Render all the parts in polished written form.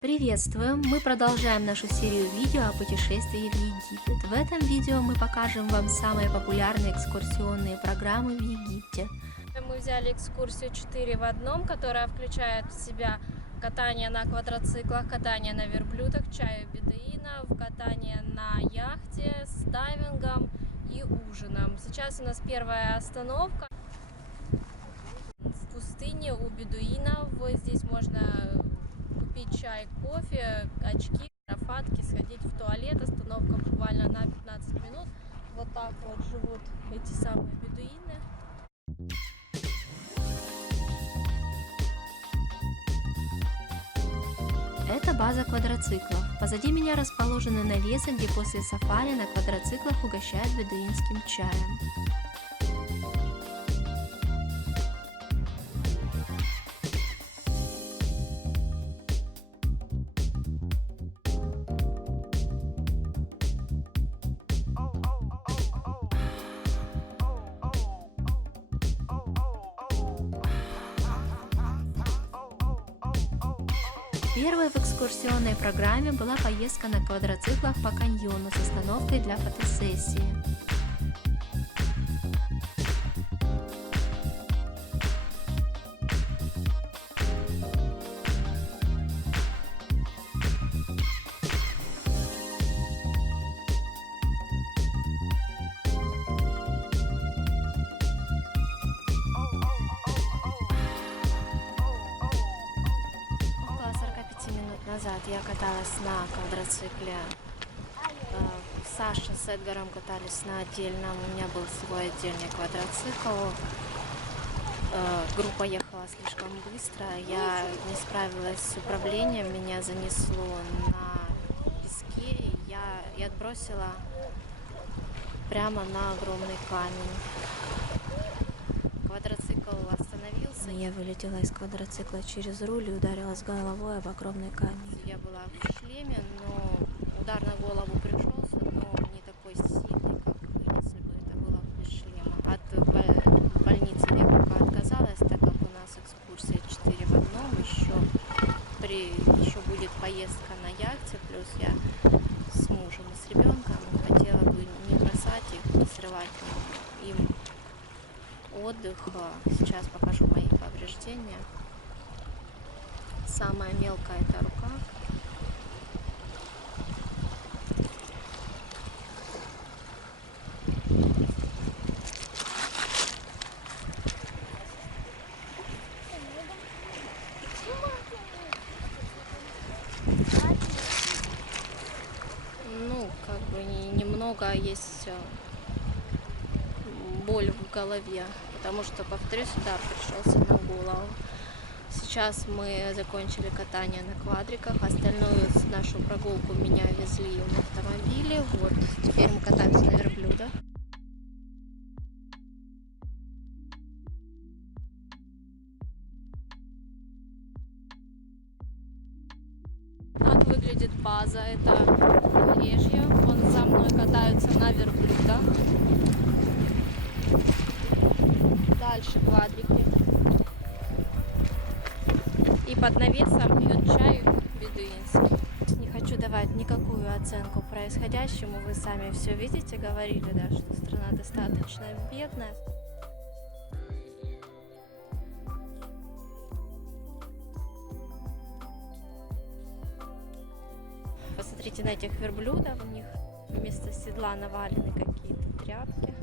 Приветствуем! Мы продолжаем нашу серию видео о путешествии в Египет. В этом видео мы покажем вам самые популярные экскурсионные программы в Египте. Мы взяли экскурсию 4 в одном, которая включает в себя катание на квадроциклах, катание на верблюдах, чаю бедуинов, катание на яхте с дайвингом и ужином. Сейчас у нас первая остановка в пустыне у бедуинов. Здесь можно купить чай, кофе, очки, крофатки, сходить в туалет. Остановка буквально на 15 минут. Вот так вот живут эти самые бедуины. Это база квадроциклов. Позади меня расположены навесы, где после сафари на квадроциклах угощают бедуинским чаем. Первой в экскурсионной программе была поездка на квадроциклах по каньону с остановкой для фотосессии. Около 45 минут назад я каталась на квадроцикле. Саша с Эдгаром катались на отдельном, у меня был свой отдельный квадроцикл. Группа ехала слишком быстро, я не справилась с управлением, меня занесло на песке, и я отбросила прямо на огромный камень. Квадроцикл остановился, я вылетела из квадроцикла через руль и ударилась головой об огромный камень. Я была в шлеме, но удар на голову пришелся, но не такой сильный, как если бы это было без шлема. От больницы я пока отказалась, так как у нас экскурсия 4 в одном, еще будет поездка на яхте, плюс я с мужем и с ребенком хотела бы не бросать их, не срывать им отдых. Сейчас покажу мои повреждения. Самая мелкая — это рука. Ну, как бы немного есть боль в голове, потому что, повторюсь, удар пришелся на голову. Сейчас мы закончили катание на квадриках, остальную нашу прогулку меня везли на автомобиле. Вот, теперь мы катаемся на верблюдах. Так выглядит база, это побережье. Вон за мной катаются на верблюдах. Дальше квадрики. И под навесом пьют чай бедуинский. Не хочу давать никакую оценку происходящему. Вы сами все видите, говорили, да, что страна достаточно бедная. Посмотрите на этих верблюдов, у них вместо седла навалены какие-то тряпки.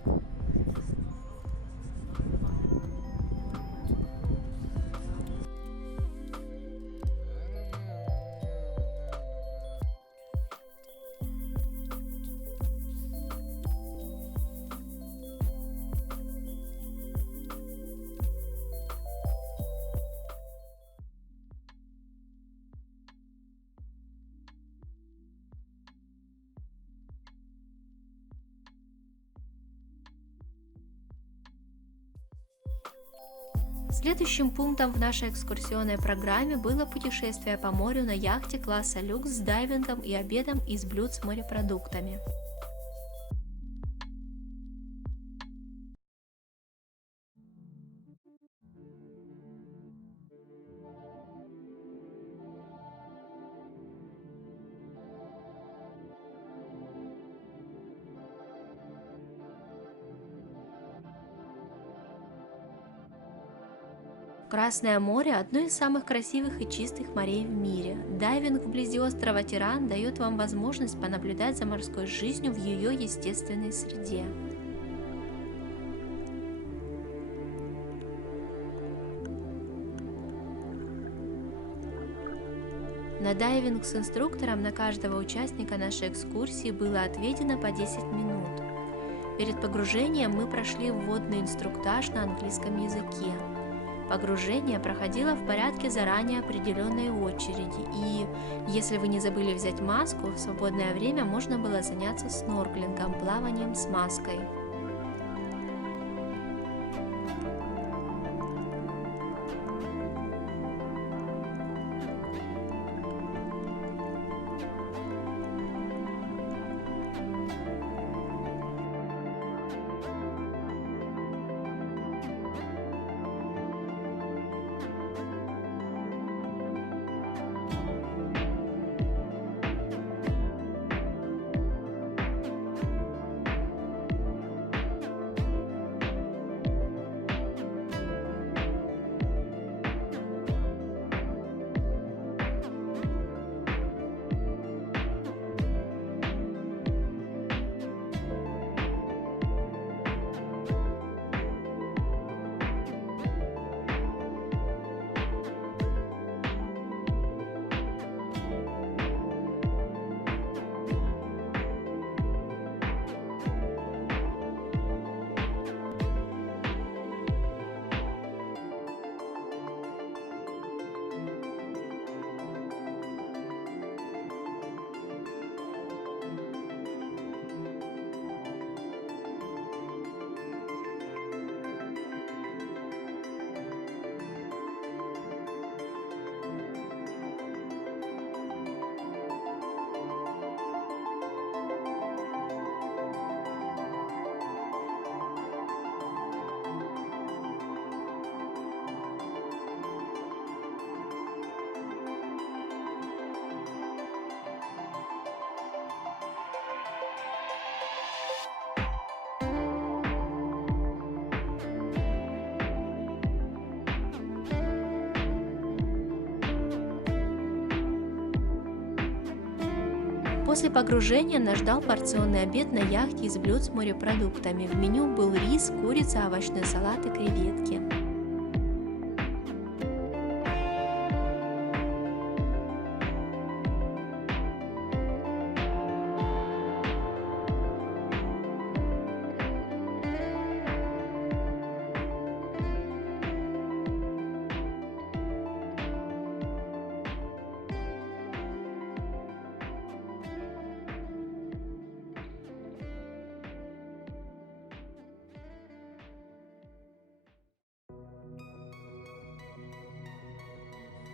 Следующим пунктом в нашей экскурсионной программе было путешествие по морю на яхте класса люкс с дайвингом и обедом из блюд с морепродуктами. Красное море – одно из самых красивых и чистых морей в мире. Дайвинг вблизи острова Тиран дает вам возможность понаблюдать за морской жизнью в ее естественной среде. На дайвинг с инструктором на каждого участника нашей экскурсии было отведено по 10 минут. Перед погружением мы прошли вводный инструктаж на английском языке. Погружение проходило в порядке заранее определенной очереди, и, если вы не забыли взять маску, в свободное время можно было заняться снорклингом, плаванием с маской. После погружения нас ждал порционный обед на яхте из блюд с морепродуктами. В меню был рис, курица, овощной салат и креветки.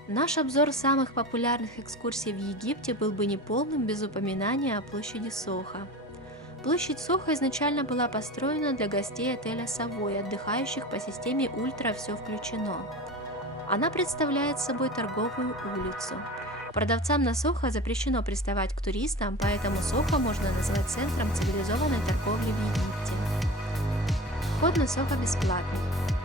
Наш обзор самых популярных экскурсий в Египте был бы неполным без упоминания о площади Сохо. Площадь Сохо изначально была построена для гостей отеля «Совой», отдыхающих по системе «Ультра все включено». Она представляет собой торговую улицу. Продавцам на Сохо запрещено приставать к туристам, поэтому Сохо можно назвать центром цивилизованной торговли в Египте. Вход на Сохо бесплатный.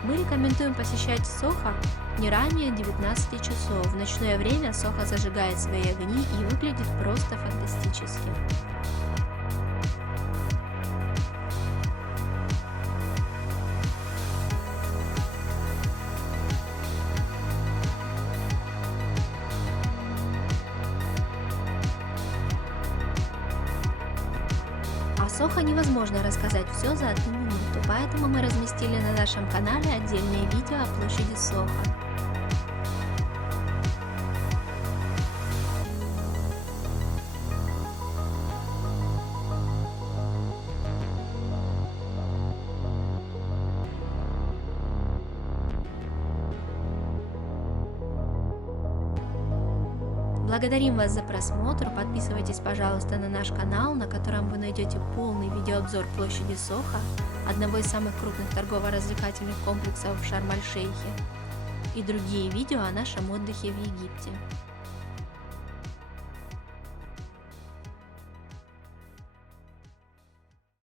Мы рекомендуем посещать Сохо не ранее 19 часов. В ночное время Сохо зажигает свои огни и выглядит просто фантастически. О Сохо невозможно рассказать все за одну минуту, поэтому мы разместили на нашем канале отдельное видео о площади Сохо. Благодарим вас за просмотр, подписывайтесь, пожалуйста, на наш канал, на котором вы найдете полный видеообзор площади Сохо, одного из самых крупных торгово-развлекательных комплексов в Шарм-эль-Шейхе, и другие видео о нашем отдыхе в Египте.